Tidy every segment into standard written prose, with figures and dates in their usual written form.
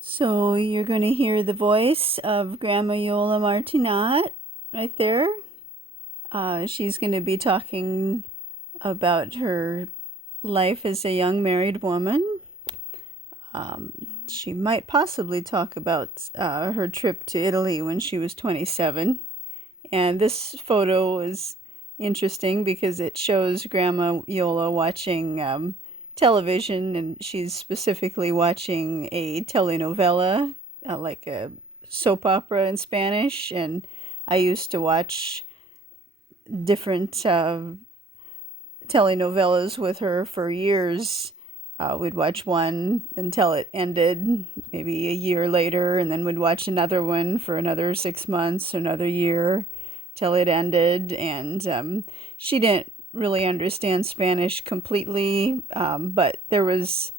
So you're going to hear the voice of Grandma Iole Martinat right there. She's going to be talking about her life as a young married woman. She might possibly talk about her trip to Italy when she was 27. And this photo is interesting because it shows Grandma Iole watching television, and she's specifically watching a telenovela, like a soap opera in Spanish. And I used to watch different telenovelas with her for years. We'd watch one until it ended, maybe a year later, and then we'd watch another one for another 6 months, another year, till it ended. And she didn't really understand Spanish completely, but there was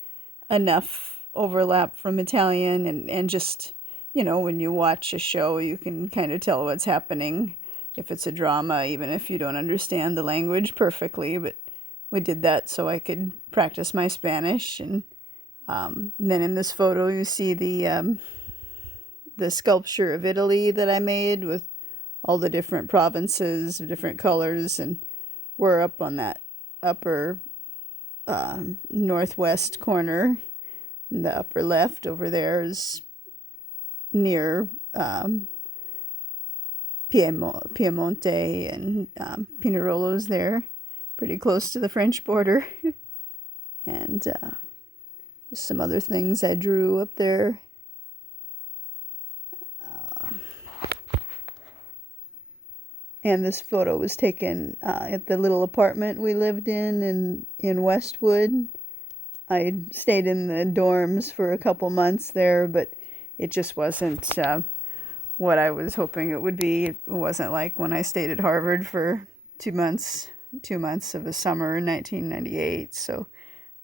enough overlap from Italian, and just, when you watch a show, you can kind of tell what's happening if it's a drama, even if you don't understand the language perfectly. But we did that so I could practice my Spanish. And then in this photo, you see the sculpture of Italy that I made with all the different provinces of different colors, and we're up on that upper northwest corner. In the upper left over there is near Piemonte, and Pinerolo's there, pretty close to the French border. And some other things I drew up there. And this photo was taken at the little apartment we lived in Westwood. I stayed in the dorms for a couple months there, but it just wasn't what I was hoping it would be. It wasn't like when I stayed at Harvard for 2 months of a summer in 1998. So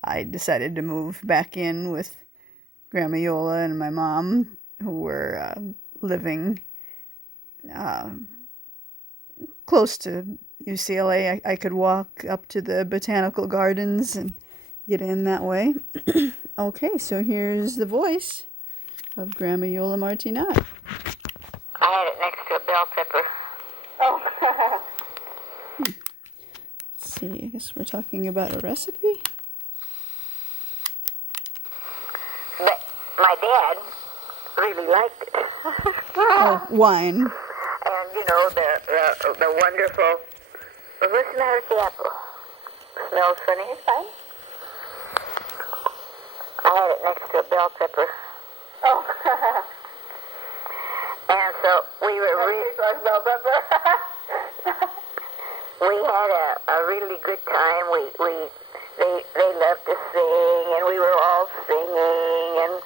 I decided to move back in with Grandma Iole and my mom, who were living close to UCLA. I could walk up to the botanical gardens and get in that way. Okay, so here's the voice of Grandma Iole Martinat. I had it next to a bell pepper. Oh. Let's see, I guess we're talking about a recipe. But my dad really liked it. Oh, wine. And the wonderful. What's the matter with the apple? Smells funny. It's fine. I had it next to a bell pepper. Oh. And so we were bell pepper. We had a really good time. They loved to sing, and we were all singing, and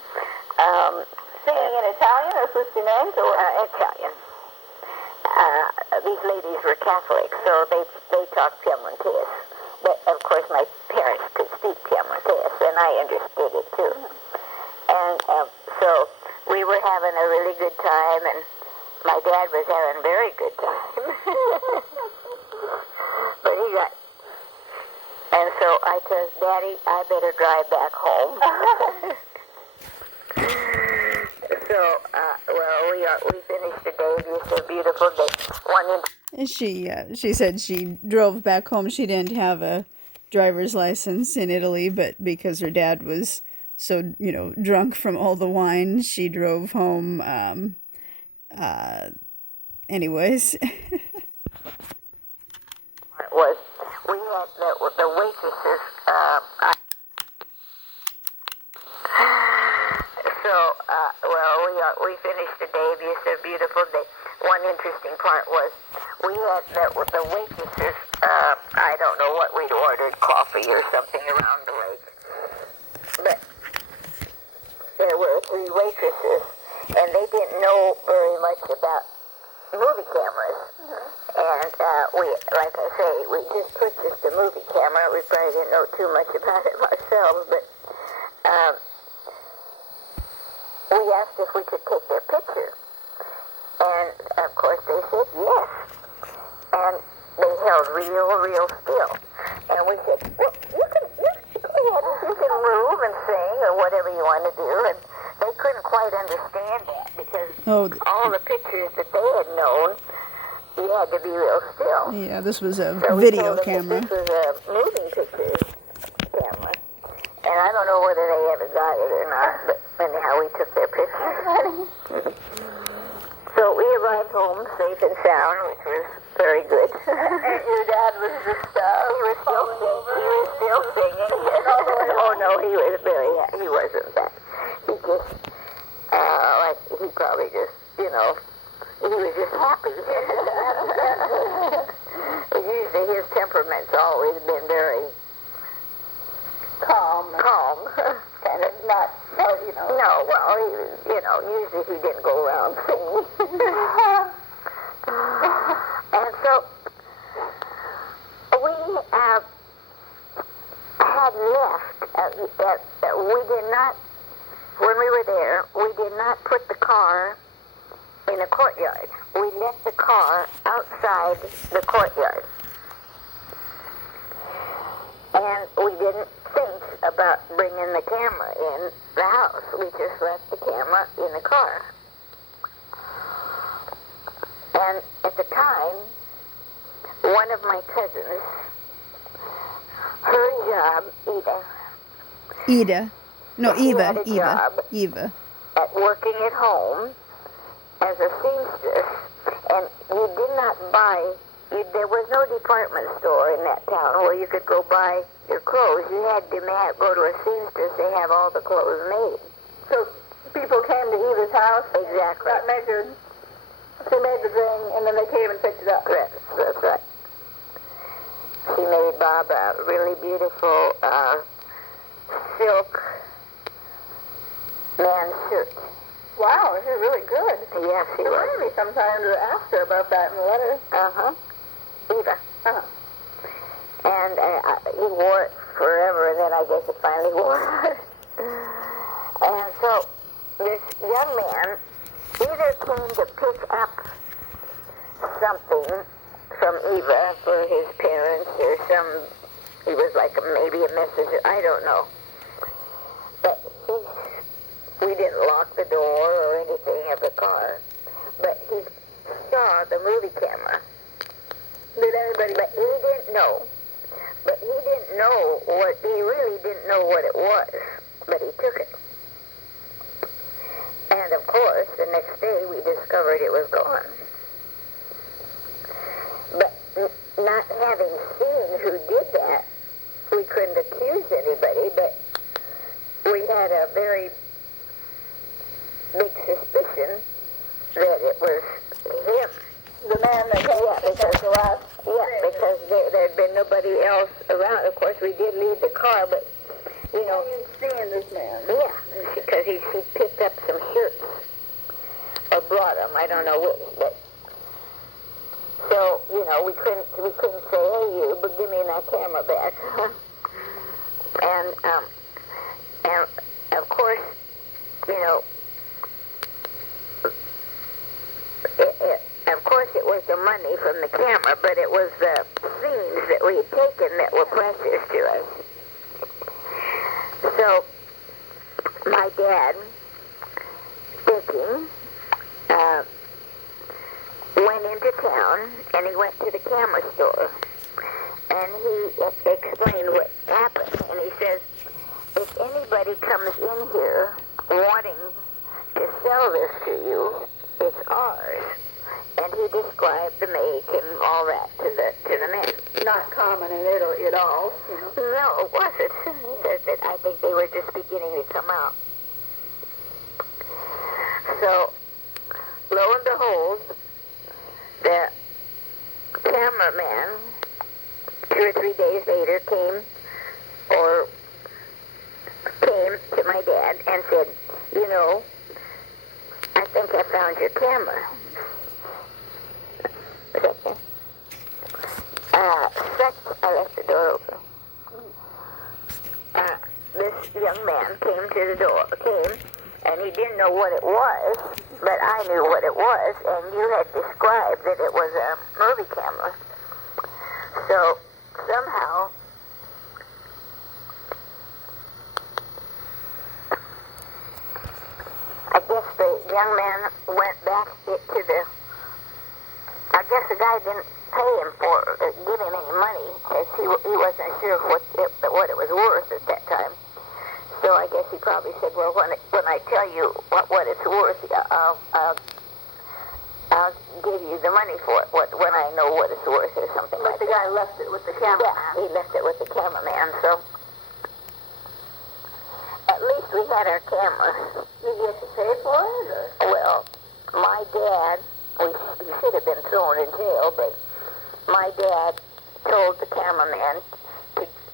singing in Italian or Susinese or Italian. These ladies were Catholic, so they talked Piemontese. But of course, my parents could speak Piemontese, and I understood it too. And so we were having a really good time, and my dad was having a very good time. But he got, and so I told Daddy, I better drive back home. So, we finished the day. It was a beautiful day. She said she drove back home. She didn't have a driver's license in Italy, but because her dad was so, drunk from all the wine, she drove home anyways. Was we had the waitresses. We finished the day. It was a beautiful day. One interesting part was we had the waitresses. I don't know what we'd ordered, coffee or something around the lake. But there were 3 waitresses, and they didn't know very much about movie cameras. And we, like I say, we just purchased a movie camera. We probably didn't know too much about it ourselves, but we asked if we could take their picture. And of course they said yes. And they held real still. And we said, well, you can go ahead, you can move and sing or whatever you want to do. And they couldn't quite understand that because Oh, all the pictures that they had known, you had to be real still. yeah, this was a So we video told them camera. that this was a moving pictures camera. And I don't know whether they ever got it or not, but anyhow, we took their pictures. So we arrived home safe and sound, which was very good. And your dad was just, he was still singing. Oh no, he was he wasn't that. He just, he probably just, he was just happy. Usually his temperament's always been very calm. Kind of not, No, well, usually he didn't go around singing. And so we had left, we did not, when we were there, we did not put the car in a courtyard. We left the car outside the courtyard. And we didn't think about bringing the camera in the house. We just left the camera in the car. And at the time, one of my cousins, her job, Ida. No, she Eva. had a job Eva. at working at home as a seamstress, and you did not buy, there was no department store in that town where you could go buy your clothes. You had to go to a seamstress. They have all the clothes made. So people came to Eva's house, Exactly. got measured, she made the thing, and then they came and picked it up. That's right. She made Bob a really beautiful silk man's shirt. Wow, this is really good. Yes, she was. Remind me sometime to ask her about that in the letter. Uh-huh. Eva. Uh-huh. And he wore it forever, and then I guess it finally wore out. And so this young man either came to pick up something from Eva for his parents or he was like maybe a messenger, I don't know. But we didn't lock the door or anything of the car, but he saw the movie camera. Did everybody? But he didn't know. But he didn't know he really didn't know what it was, but he took it. And of course, the next day we discovered it was gone. But not having seen who did that, we couldn't accuse anybody, but we had a very big suspicion that it was him. The man that came because the last Because there had been nobody else around. Of course, we did leave the car, but, you've seen this man. yeah, because he picked up some shirts, or brought them, I don't know which, but, so, we couldn't say, hey, you, but give me that camera back. And of course, of course it was the money from the camera, but it was the scenes that we had taken that were precious to us. So, my dad, thinking, went into town, and he went to the camera store, and he explained what happened, and he says, if anybody comes in here wanting to sell this to you, it's ours. And he described the make and all that to the man. Not common in Italy at all. No, it wasn't. He said that I think they were just beginning to come out. So, lo and behold, the cameraman, 2 or 3 days later, came to my dad and said, I think I found your camera. I left the door open. This young man came, and he didn't know what it was, but I knew what it was, and you had described that it was a movie camera. So, somehow, young man went back to the, I guess the guy didn't pay him for, give him any money, because he wasn't sure what it was worth at that time. So I guess he probably said, well, when I tell you what it's worth, I'll give you the money for it when I know what it's worth or something like that. But the guy left it with the cameraman. Yeah, he left it with the cameraman, so at least we had our camera. Did you have to pay for it? Or? Well, my dad, he should have been thrown in jail, but my dad told the cameraman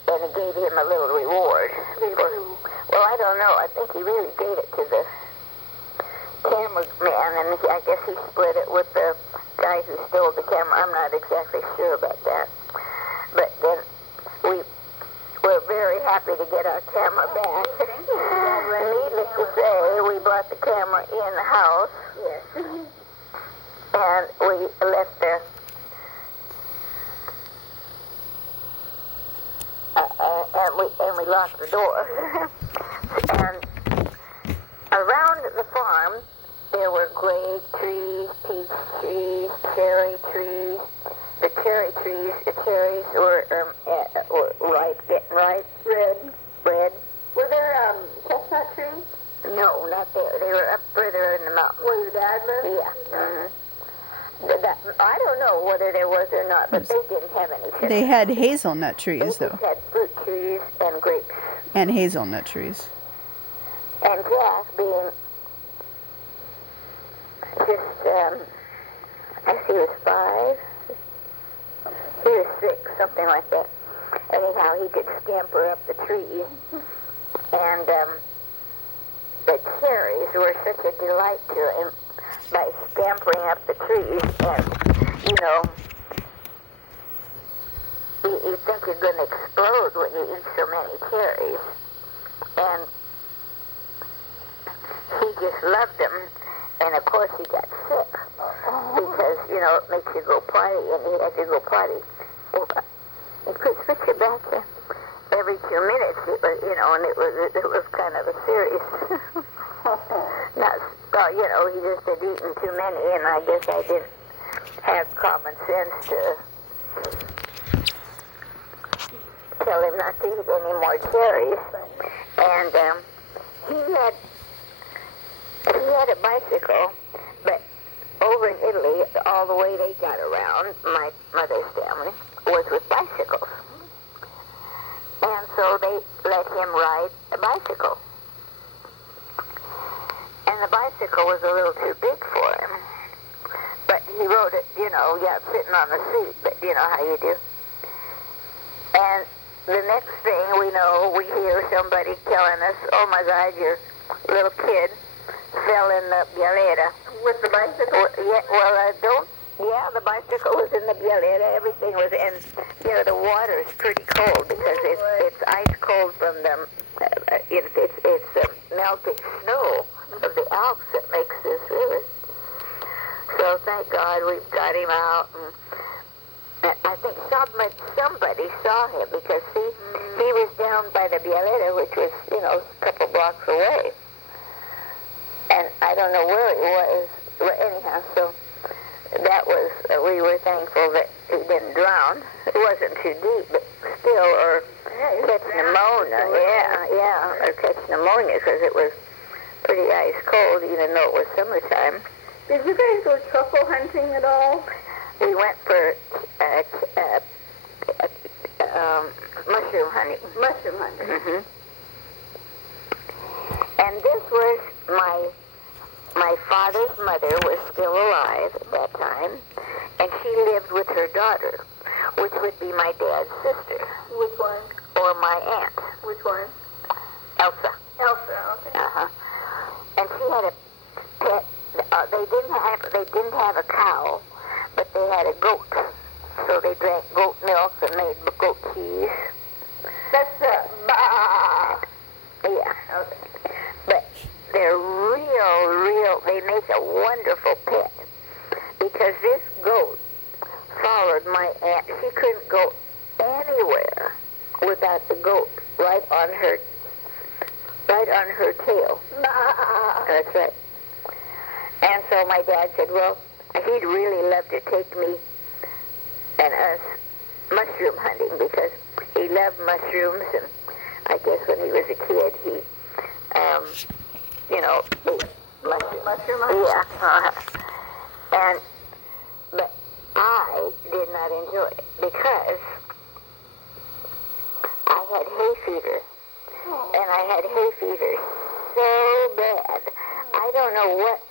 and he gave him a little reward. Well, I don't know. I think he really gave it to the cameraman, and I guess he split it with the guy who stole the camera. I'm not exactly sure about that. But then we were very happy to get our camera back. Needless to say, we brought the camera in the house. Yes. And we left the and we locked the door. And around the farm there were grape trees, peach trees, cherry trees. The cherries were ripe, getting ripe, red. Were there chestnut trees? No, not there. They were up further in the mountains. Where your dad lived? Yeah. Mm-hmm. I don't know whether there was or not, but they didn't have any cherries. They had hazelnut They trees, just though. had fruit trees and grapes. And hazelnut trees. And Jack, being just, I see he was 5. He was 6, something like that. Anyhow, he could scamper up the trees. And the cherries were such a delight to him by scampering up the trees. And, you know, you think you're going to explode when you eat so many cherries. And he just loved them. And, of course, he got sick because, you know, it makes you go potty, and he had to go potty. You could switch it back to every 2 minutes, you know, and it was kind of a serious, not, well, you know, he just had eaten too many, and I guess I didn't have common sense to tell him not to eat any more cherries. And he had a bicycle, but over in Italy, all the way they got around, my mother's family, was with bicycles. And so they let him ride a bicycle. And the bicycle was a little too big for him. But he rode it, you know, yeah, sitting on the seat, but you know how you do. And the next thing we know, we hear somebody telling us, oh my God, your little kid fell in the bialera. With the bicycle? Yeah, the bicycle was in the bialera. Everything was in, you know, the water is pretty cold because it's ice cold from the, it's melting snow of the Alps that makes this river. So thank God we've got him out. And I think somebody saw him because he was down by the bialera, which was, you know, a couple blocks away. And I don't know where he was. But anyhow, so that was, we were thankful that he didn't drown. It wasn't too deep, but still, or catch pneumonia. Or catch pneumonia because it was pretty ice cold, even though it was summertime. Did you guys go truffle hunting at all? We went for mushroom hunting. Mushroom hunting. Mm-hmm. And this was my father's mother was still alive at that time, and she lived with her daughter, which would be my dad's sister. Which one? Or my aunt. Which one? Elsa. Elsa, okay. Uh-huh. And she had a pet. They didn't have a cow, but they had a goat. So they drank goat milk and made goat cheese. That's Yeah. Okay. But they're real, they make a wonderful pet. Because this goat followed my aunt. She couldn't go anywhere without the goat right on her tail. That's right. And so my dad said, well, he'd really love to take me and us mushroom hunting because he loved mushrooms, and I guess when he was a kid, he, ate Mushroom hunting? yeah. And but I did not enjoy it because I had hay fever, and I had hay fever so bad. I don't know what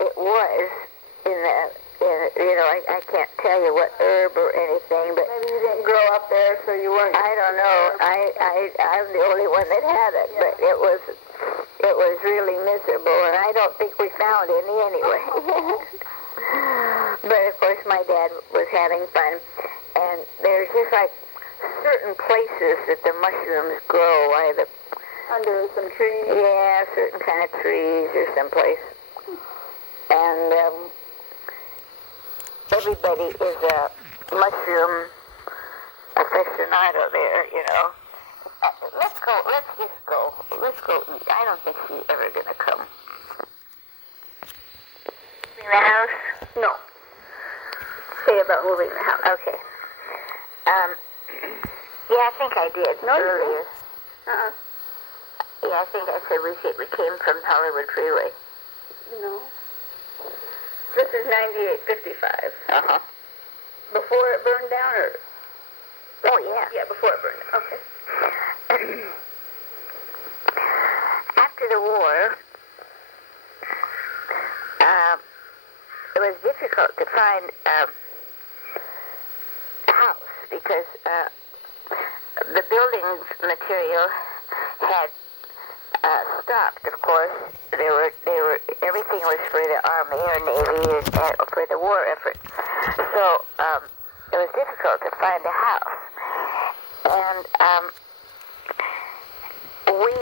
it was I can't tell you what herb or anything, but Maybe you didn't grow up there, so you weren't. I don't know. I'm the only one that had it, but it was really miserable, and I don't think we found any anyway. But of course, my dad was having fun, and there's just like certain places that the mushrooms grow, either Under some trees. yeah, certain kind of trees or someplace, and everybody is a mushroom aficionado there, Let's just go. Let's go eat. I don't think she's ever gonna come. In the house? No. Say about moving the house. Okay. Yeah, I think I did No, you earlier. Uh-uh. Yeah, I think I said we came from Hollywood Freeway. No. This is 9855. Uh-huh. Before it burned down, or? Oh, yeah. Yeah, before it burned down. Okay. After the war, it was difficult to find a house because the building material had stopped. Of course, everything was for the Army or Navy and for the war effort. So it was difficult to find a house, and we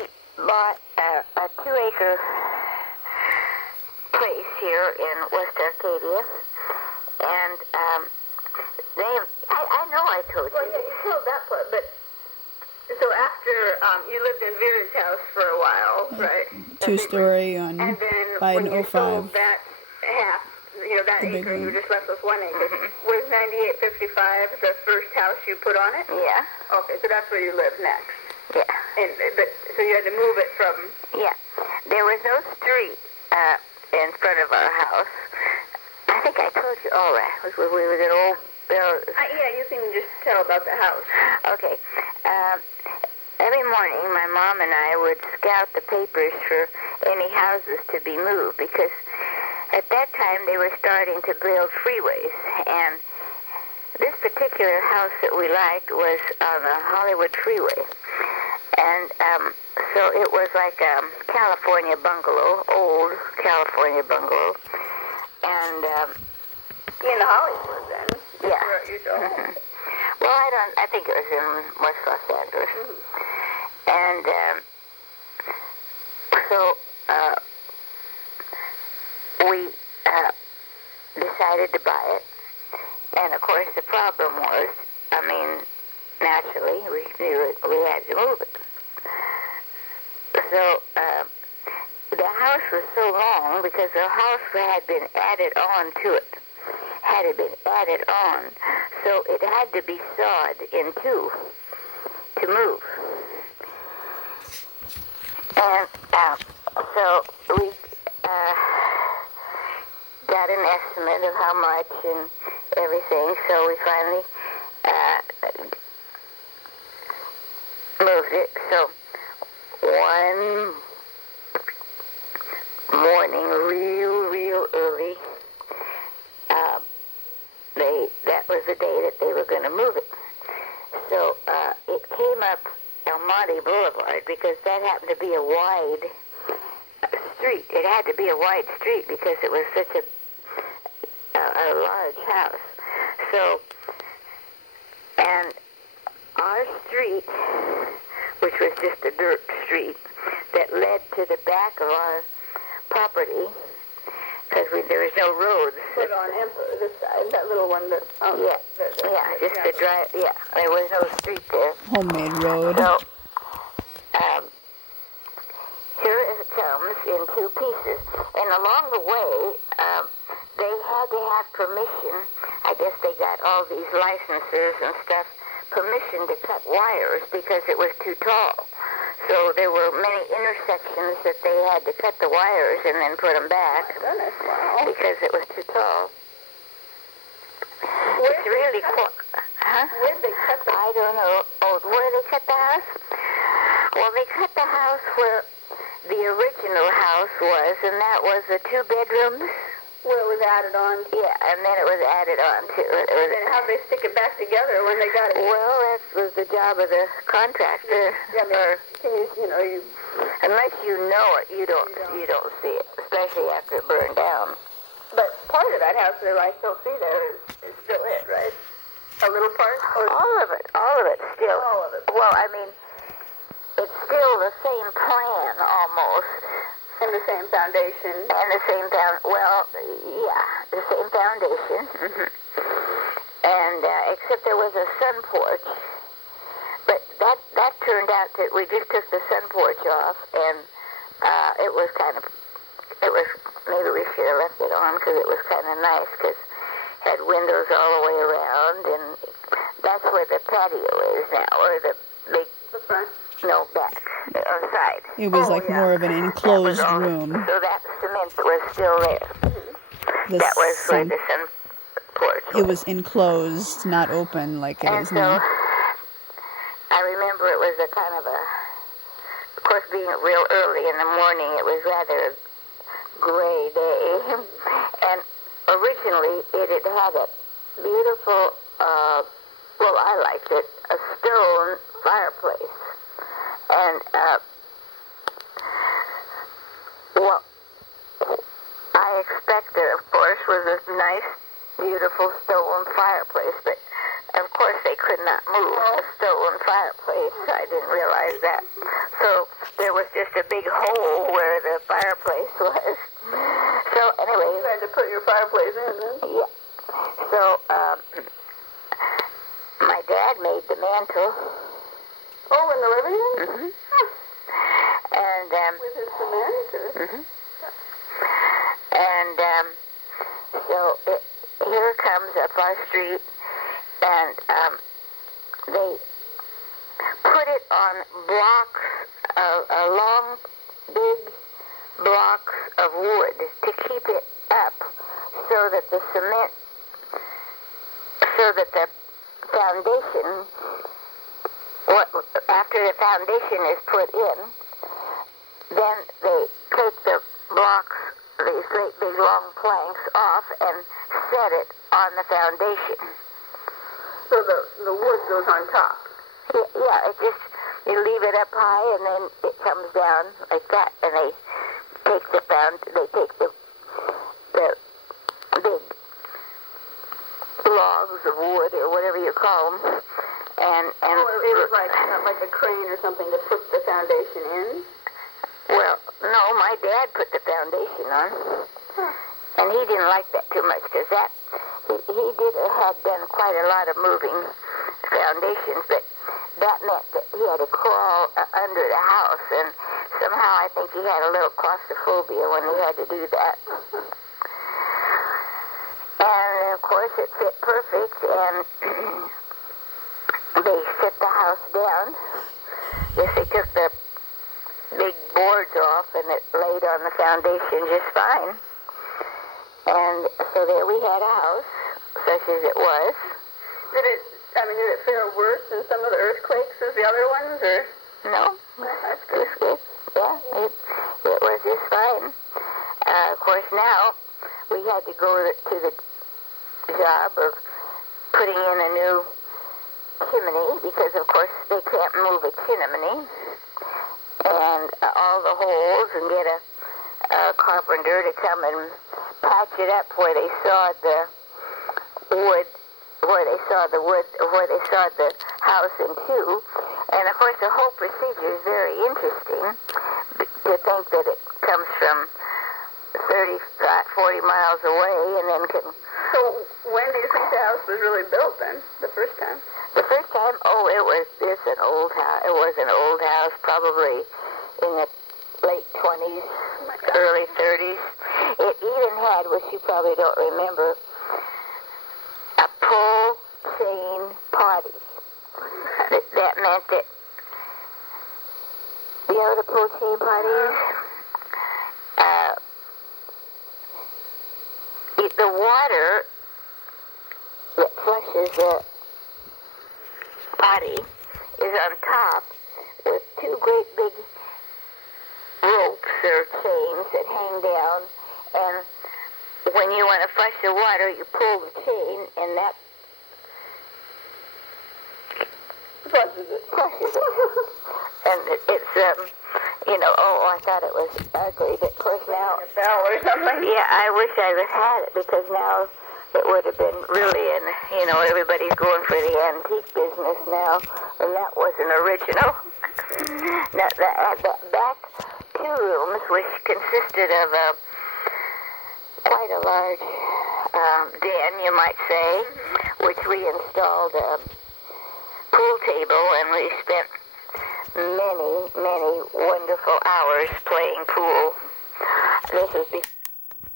bought a 2-acre place here in West Arcadia, and I know I told Well, you. yeah, you told that part, but so after you lived in Vera's house for a while, right? Two-story on And then by when an you 05. sold that half, that The big acre, you one. just left with 1 acre. Was 9855 the first house you put on it? Yeah, Okay, so that's where you live next. yeah, But so you had to move it from. yeah. There was no street in front of our house. I think I told you all that. We was an old Yeah, you can just tell about the house. Okay. Every morning, my mom and I would scout the papers for any houses to be moved because at that time they were starting to build freeways, and this particular house that we liked was on the Hollywood Freeway, and so it was like a California bungalow, old California bungalow, and In Hollywood, then. yeah. Where you go. Well, I think it was in West Los Angeles. And so we decided to buy it. And of course the problem was, naturally, we knew we had to move it. So the house was so long because the house had been added on to it. Had been added on, so it had to be sawed in two to move. And so we got an estimate of how much and everything, so we finally moved it. So one morning, real early, that was the day that they were going to move it. So it came up El Monte Boulevard because that happened to be a wide street. It had to be a wide street because it was such a large house. So, and our street, which was just a dirt street that led to the back of our property, because there was no roads. Put on Emperor, this side, that little one that. Just the drive. Yeah, there was no street there. Homemade road. So, sure as it comes, bedrooms in two pieces. And along the way, they had to have permission. I guess they got all these licenses and stuff, permission to cut wires because it was too tall. So there were many intersections that they had to cut the wires and then put them back. Oh my goodness, wow. Because it was too tall. It's really cool. Huh? Where did they cut the... I don't know. Oh, where they cut the house? Well, they cut the house where the original house was, and that was the 2 bedrooms. Where it was added on? Yeah, and then it was added on to it. Then how'd they stick it back together when they got it? Well, that was the job of the contractor. Yeah, I mean, can you, unless you know it, you don't see it, especially after it burned down. But part of that house that I still see there is still it, right? A little part? Or All of it still. all of it? Well, I mean, it's still the same plan almost. And the same foundation? And the same the same foundation. Mm-hmm. And except there was a sun porch. But that turned out that we just took the sun porch off, and it was maybe we should have left it on because it was kind of nice because it had windows all the way around, and that's where the patio is now, or the big, The front? no, back, side. It was like more of an enclosed room. So that cement was still there. The That was where sun- the sun porch was. it was enclosed, not open like it And is so now. I remember it was a kind of course, being real early in the morning, it was rather a gray day. And originally it had had a beautiful, well, I liked it, a stone fireplace. And what I expected, of course, was a nice, beautiful stone fireplace, but of course they could not move a stone fireplace. I didn't realize that. So there was just a big hole where the fireplace was. So anyway, You had to put your fireplace in then? yeah. So my dad made the mantle. Oh, in the living room? Mm-hmm. Huh. And With his cement? Or? mm-hmm. And so here comes up our street, and they put it on blocks, long, big blocks of wood to keep it up, so that the cement, so that the foundation, after the foundation is put in, then they take the blocks, these great big long planks off and set it on the foundation. So the wood goes on top? Yeah, it just, you leave it up high and then it comes down like that, and they take the big logs of wood or whatever you call them, and It was like a crane or something to put the foundation in? well, no, my dad put the foundation on, and he didn't like that too much because had done quite a lot of moving foundations, but that meant that he had to crawl under the house, and somehow I think he had a little claustrophobia when he had to do that. And of course it fit perfect, and they set the house down. Yes, they took the big boards off, and it laid on the foundation just fine. And so there we had a house, such as it was. Did it fare worse than some of the earthquakes as the other ones, or? No, That's it was good. Yeah, it was just fine. Of course, now we had to go to the job of putting in a new chimney, because of course they can't move a chimney, and all the holes, and get a carpenter to come and patch it up where they sawed the wood, where they sawed the house in two. And of course the whole procedure is very interesting, to think that it comes from 40 miles away, and then can... So when do you think the house was really built then, the first time? The first time, it's an old house. It was an old house, probably in the late 20s. early 30s. It even had, which you probably don't remember, a pull chain party. That meant that, you know what a pull chain party is? The water that flushes the potty is on top with two great big ropes or chains that hang down, and when you want to flush the water, you pull the chain, and that flushes it. And it's, I thought it was ugly, but of course now, A bell or something. yeah, I wish I would had it, because now it would have been really, everybody's going for the antique business now, and that wasn't original. Now, the back two rooms, which consisted of quite a large den, you might say, which we installed a pool table, and we spent many, many wonderful hours playing pool. This was before